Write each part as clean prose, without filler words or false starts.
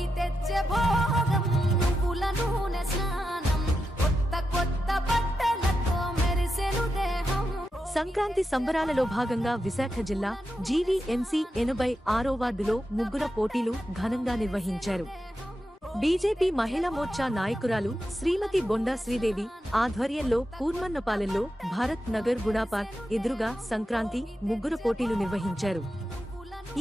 భోగి తెచ్చే భోగం నువ్వుల నూనె స్నానం కొత్త కొత్త బట్టలతో మెరిసెను దేహం. సంక్రాంతి సంబరాలలో భాగంగా విశాఖ జిల్లా జీవీఎంసీ 86వ వార్డులో ముగ్గుల పోటీలు ఘనంగా నిర్వహించారు. బీజేపీ మహిళా మోర్చా నాయకురాలు శ్రీమతి బొండా శ్రీదేవి ఆధ్వర్యంలో కూర్మన్నపాలెంలో భారత్ నగర్ గుడాపార్క్ ఎదురుగా సంక్రాంతి ముగ్గురు పోటీలు నిర్వహించారు.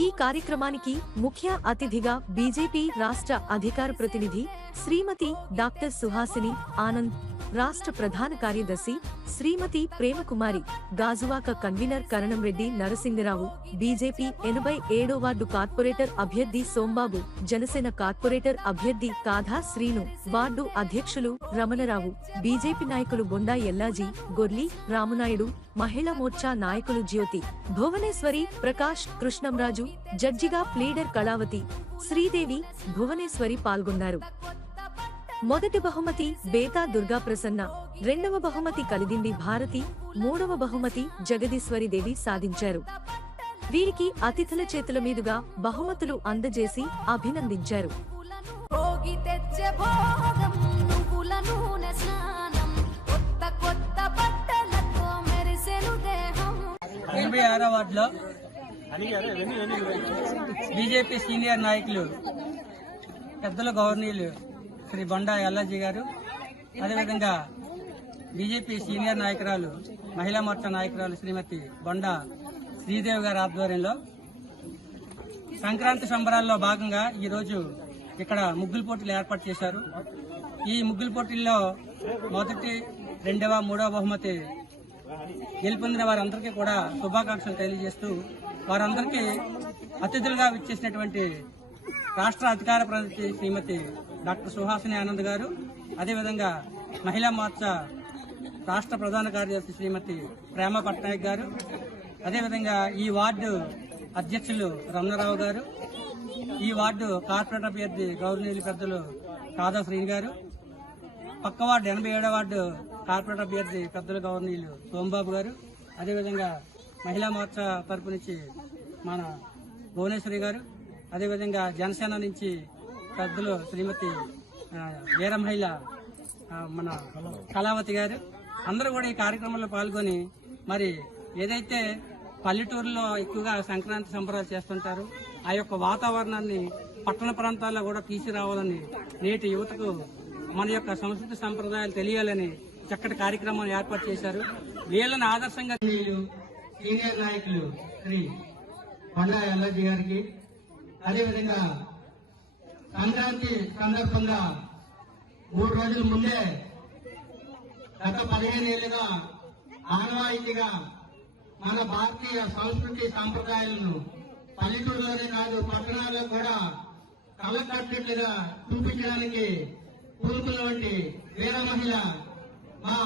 ఈ కార్యక్రమానికి ముఖ్య అతిథిగా బీజేపీ రాష్ట్ర అధికార ప్రతినిధి శ్రీమతి డాక్టర్ సుహాసిని ఆనంద్, రాష్ట్ర ప్రధాన కార్యదర్శి శ్రీమతి ప్రేమకుమారి, గాజువాక కన్వీనర్ కరణంరెడ్డి నరసింగరావు, బీజేపీ 87వ వార్డు కార్పొరేటర్ అభ్యర్థి సోంబాబు, జనసేన కార్పొరేటర్ అభ్యర్థి కాధా శ్రీను, వార్డు అధ్యక్షులు రమణరావు, బీజేపీ నాయకులు బొండా ఎల్లాజీ, గొర్లి రామునాయుడు, మహిళా మోర్చా నాయకులు జ్యోతి, భువనేశ్వరి, ప్రకాష్, కృష్ణంరాజు, జడ్జిగా ప్లీడర్ కళావతి, శ్రీదేవి, భువనేశ్వరి పాల్గొన్నారు. మొదటి బహుమతి బేతా దుర్గా ప్రసన్న, రెండవ బహుమతి కలిదిండి భారతి, మూడవ బహుమతి జగదీశ్వరిదేవి సాధించారు. వీరికి అతిథుల చేతుల మీదుగా బహుమతులు అందజేసి అభినందించారు. భోగి తెచ్చే భోగం నువ్వుల నూనె స్నానం కొత్త కొత్త బట్టలతో మెరిసెను దేహం. 86వ వార్డులో బీజేపీ సీనియర్ నాయకులు పెద్దల గవర్నీయులు శ్రీ బొండా ఎల్లాజీ గారు, అదేవిధంగా బీజేపీ సీనియర్ నాయకురాలు మహిళా మోర్చా నాయకురాలు శ్రీమతి బొండా శ్రీదేవి గారి ఆధ్వర్యంలో సంక్రాంతి సంబరాల్లో భాగంగా ఈరోజు ఇక్కడ ముగ్గుల పోటీలు ఏర్పాటు చేశారు. ఈ ముగ్గుల పోటీల్లో మొదటి, రెండవ, మూడవ బహుమతి గెలుపొందిన వారందరికీ కూడా శుభాకాంక్షలు తెలియజేస్తూ వారందరికీ అతిథులుగా విచ్చేసినటువంటి రాష్ట్ర అధికార ప్రతినిధి శ్రీమతి డాక్టర్ సుహాసిని ఆనంద్ గారు, అదేవిధంగా మహిళా మోర్చా రాష్ట్ర ప్రధాన కార్యదర్శి శ్రీమతి ప్రేమ పట్నాయక్ గారు, అదేవిధంగా ఈ వార్డు అధ్యక్షులు రమణరావు గారు, ఈ వార్డు కార్పొరేటర్ అభ్యర్థి గౌరవనీయులు పెద్దలు కాదా శ్రీని గారు, పక్క వార్డు 87వ వార్డు కార్పొరేటర్ అభ్యర్థి పెద్దలు గౌరవనీయులు సోంబాబు గారు, అదేవిధంగా మహిళా మోర్చా తరపు నుంచి మన భువనేశ్వరి గారు, అదేవిధంగా జనసేన నుంచి పెద్దలు శ్రీమతి వీర మహిళ మన కళావతి గారు, అందరూ కూడా ఈ కార్యక్రమంలో పాల్గొని మరి ఏదైతే పల్లెటూరులో ఎక్కువగా సంక్రాంతి సంబరాలు చేస్తుంటారు ఆ యొక్క వాతావరణాన్ని పట్టణ ప్రాంతాల్లో కూడా తీసుకురావాలని, నేటి యువతకు మన యొక్క సంస్కృతి సంప్రదాయాలు తెలియాలని చక్కటి కార్యక్రమాన్ని ఏర్పాటు చేశారు. వీళ్ళని ఆదర్శంగా సీనియర్ నాయకులు శ్రీ బొండా ఎల్లాజీ గారికి, అదేవిధంగా సంక్రాంతి సందర్భంగా 3 రోజుల ముందే గత 15 ఏళ్లుగా ఆనవాయితీగా మన భారతీయ సంస్కృతి సాంప్రదాయాలను పల్లెటూరులోనే కాదు పట్టణాల్లో కూడా కళ్ళకట్టినట్లుగా చూపించడానికి పూనుకున్నటువంటి వీర మహిళ మా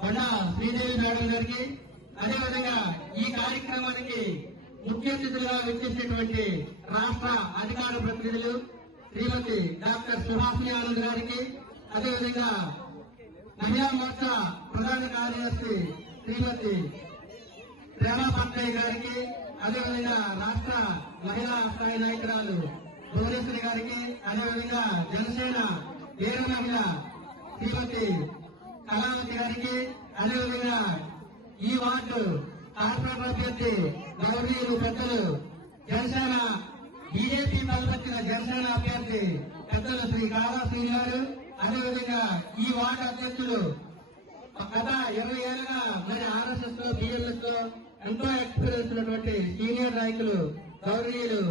బొండా శ్రీదేవి మేడం గారికి, అదేవిధంగా ఈ కార్యక్రమానికి ముఖ్య అతిథులుగా విచ్చేసినటువంటి రాష్ట్ర అధికార ప్రతినిధులు శ్రీమతి డాక్టర్ సుహాసిని ఆనంద్ గారికి, అదేవిధంగా మహిళా మోర్చా ప్రధాన కార్యదర్శి శ్రీమతి ప్రేమ పట్నాయక్ గారికి, అదేవిధంగా రాష్ట్ర మహిళా స్థాయి నాయకురాలు భువనేశ్వరి గారికి, అదేవిధంగా జనసేన వీర మహిళ శ్రీమతి కళావతి గారికి, అదేవిధంగా ఈ వార్డు కార్పొరేటర్ అభ్యర్థి గౌరవనీయులు పెద్దలు జనసేన బీజేపీ బలపరిచిన జనసేన అభ్యర్థి పెద్దలు శ్రీ కాదా శ్రీ గారు, అదేవిధంగా ఈ వార్డు అధ్యక్షులు గత 20 ఏళ్లుగా మరి ఆర్ఎస్ఎస్ లో బిఎల్ఎస్ లో ఎంతో ఎక్స్పీరియన్స్ ఉన్నటువంటి సీనియర్ నాయకులు గౌరవనీయులు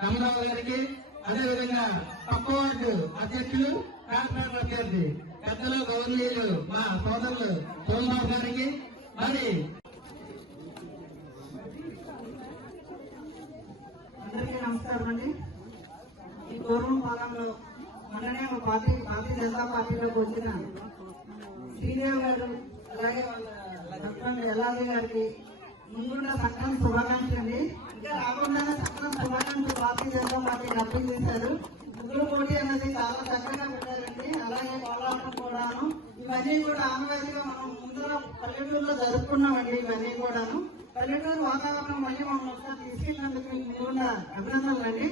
రమణరావు గారికి, అదేవిధంగా పక్క వార్డు అధ్యక్షులు కార్పొరేటర్ అభ్యర్థి పెద్దలు గౌరవనీయులు మా సోదరులు సోమబాబు గారికి, మరి అందరికీ నమస్కారం అండి. ఈ పూర్వం కాలంలో మొన్ననే భారతీయ జనతా పార్టీలోకి వచ్చిన శ్రీదేవి గారు, అలాగే వాళ్ళ హస్బెండ్ ఎల్లాజీ గారికి ముందున్న సంక్రాంతి శుభాకాంక్షలు అండి. ఇంకా రాకుండా సంక్రాంతి శుభాకాంక్షలు భారతీయ జనతా పార్టీకి అప్పీల్ చేశారు. ముగ్గురు పోటీ అనేది చాలా చక్కగా పెట్టారండి. అలాగే కోలాటం కూడాను, ఇవన్నీ కూడా ఆనవాయితీగా మనం ముందర పల్లెటూరులో జరుపుకున్నామండి. ఇవన్నీ కూడాను పల్లెటూరు వాతావరణం మళ్ళీ మనం ఒకసారి తీసుకెళ్ళినందుకు మీకు ముందున్న అభినందనలు అండి.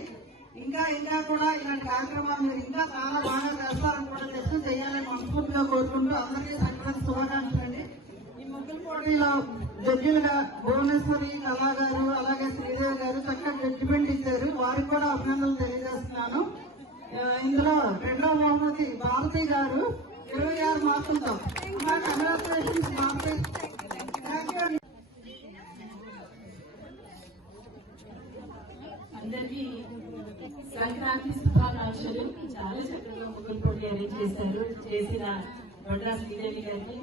ఇంకా కూడా ఇలాంటి కార్యక్రమాలు మీరు ఇంకా చాలా బాగా చేస్తారని కూడా చెప్పి చేయాలని మనస్ఫూర్తిగా కోరుకుంటూ అందరికీ సంక్రాంతి శుభాకాంక్షలు అండి. ఈ ముగ్గుల పోటీలో జడ్జిలుగా భువనేశ్వరి కళా గారు అలాగే శ్రీదేవి గారు చక్కగా జడ్జిమెంట్ ఇచ్చారు. వారికి కూడా అభినందనలు తెలియజేస్తున్నాను. ఇందులో రెండవ బహుమతి భారతి గారు 26 మార్కులతో. కంగ్రాచులేషన్స్ భారతి. అందరికీ సంక్రాంతి శుభాకాంక్షలు. చాలా చక్కగా ముగ్గురు పోటీ అరేంజ్ చేసిన వడ్రా శ్రీదేవి గారికి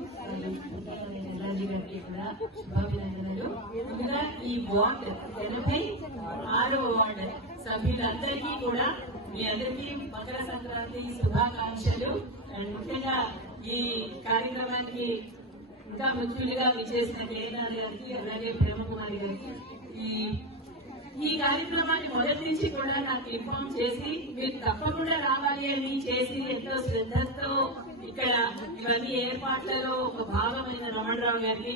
ఎల్లాజీ గారికి కూడా శుభాభినందనలు. ముందుగా ఈ వార్డ్ 86వ వార్డ్ సభ్యులందరికీ కూడా మీ అందరికీ మకర సంక్రాంతి శుభాకాంక్షలు. అండ్ ముఖ్యంగా ఈ కార్యక్రమానికి ఇంకా ముఖ్యులుగా విచ్చేసిన కేఎన్ఆర్ గారికి అలాగే ప్రేమకుమారి గారికి ఈ కార్యక్రమాన్ని మొదటి నుంచి కూడా నాకు ఇన్ఫార్మ్ చేసి మీరు తప్పకుండా రావాలి అని చేసి ఎంతో శ్రద్ధతో ఇక్కడ ఇవన్నీ ఏర్పాట్లలో ఒక భాగమైన రమణరావు గారికి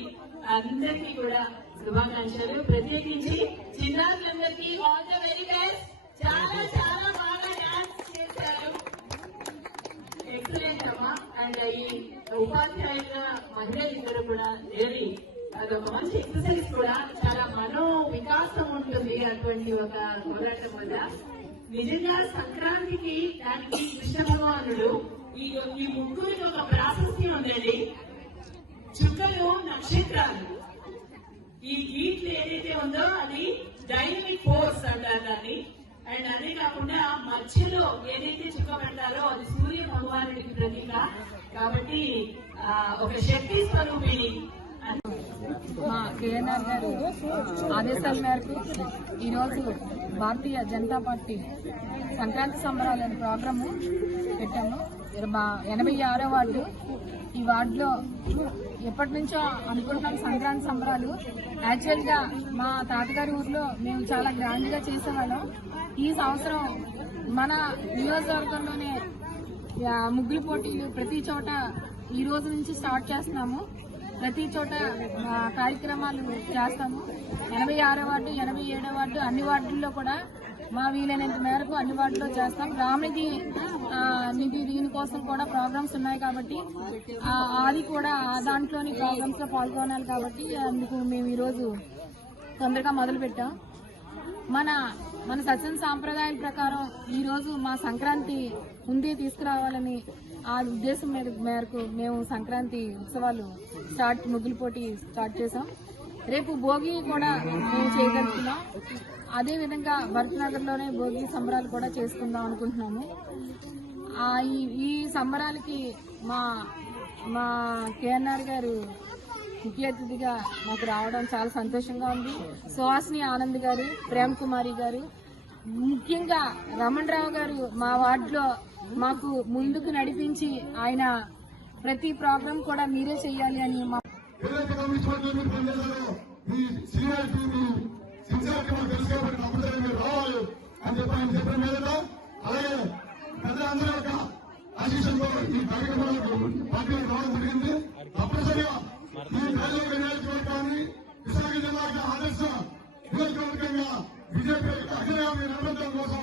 అందరికీ కూడా శుభాకాంక్షలు. ప్రత్యేకించి చిన్నారులందరికీ ఆల్ ద వెరీ బెస్ట్. చాలా చాలా బాగా డాన్స్ చేశారు. ఎక్సలెంట్ అమ్మా. అండ్ ఈ ఉపాధ్యాయుల మహిళలు ఇద్దరు కూడా వెరీ అదొక మంచి ఎక్సర్సైజ్ కూడా. చాలా మనో వికాసం ఉంటుంది అటువంటి ఒక పోరాటం వల్ల. నిజంగా సంక్రాంతికి దానికి కృష్ణ భగవానుడు ఈ ముగ్గురికి ఒక ప్రాశస్త్యం ఉందండి. చుక్కలు నక్షత్రాలు, ఈ గీట్లు ఏదైతే ఉందో అది డైనమిక్ ఫోర్స్ అంటారు దాన్ని. అండ్ అదే కాకుండా మధ్యలో ఏదైతే చుక్క పెడతారో అది సూర్య భగవానుడికి ప్రతీక కాబట్టి ఒక శక్తి స్వరూపిణి. మా కేఎన్ఆర్ గారు ఆదేశాల మేరకు ఈరోజు భారతీయ జనతా పార్టీ సంక్రాంతి సంబరాలు అనే ప్రోగ్రాము పెట్టాము. 86వ వార్డు. ఈ వార్డులో ఎప్పటి నుంచో అనుకుంటున్నాం సంక్రాంతి సంబరాలు. యాక్చువల్ గా మా తాతగారి ఊర్లో మేము చాలా గ్రాండ్ గా చేసేవాళ్ళం. ఈ సంవత్సరం మన నియోజకవర్గంలోనే ముగ్గుల పోటీలు ప్రతి చోట ఈ రోజు నుంచి స్టార్ట్ చేస్తున్నాము. ప్రతి చోట కార్యక్రమాలు చేస్తాము. 86వ వార్డు, 87వ వార్డు అన్ని వార్డుల్లో కూడా మా వీలైనంత మేరకు అన్ని వార్డులో చేస్తాం. రామనిధి దీనికోసం కూడా ప్రోగ్రామ్స్ ఉన్నాయి కాబట్టి అది కూడా దాంట్లోని ప్రోగ్రామ్స్ లో పాల్గొనాలి కాబట్టి అందుకు మేము ఈరోజు తొందరగా మొదలు పెట్టాం. మన సత్యం సాంప్రదాయాల ప్రకారం ఈ రోజు మా సంక్రాంతి ముందే తీసుకురావాలని ఆ ఉద్దేశం మేరకు మేము సంక్రాంతి ఉత్సవాలు ముగ్గుల పోటీ స్టార్ట్ చేసాం. రేపు భోగి కూడా మేము చేయగలుగుతున్నాం. అదేవిధంగా భరత్నగర్ లోనే భోగి సంబరాలు కూడా చేసుకుందాం అనుకుంటున్నాము. ఈ సంబరాలకి మా కేఎన్ఆర్ గారు ముఖ్య అతిథిగా మాకు రావడం చాలా సంతోషంగా ఉంది. సుహాసిని ఆనంద్ గారు, ప్రేమ్ కుమారి గారు, ముఖ్యంగా రమణరావు గారు మా వార్డులో మాకు ముందుకు నడిపించి ఆయన ప్రతి ప్రోగ్రాం కూడా మీరే చేయాలి అని ఆశీస్సులతో ఈ కార్యక్రమాలకు పార్టీలకు రావడం జరిగింది. తప్పనిసరిగా ఈ నియోజకవర్గాన్ని విశాఖ జిల్లాకి ఆదర్శ నియోజకవర్గంగా బీజేపీ అఖిల నిర్వహించడం కోసం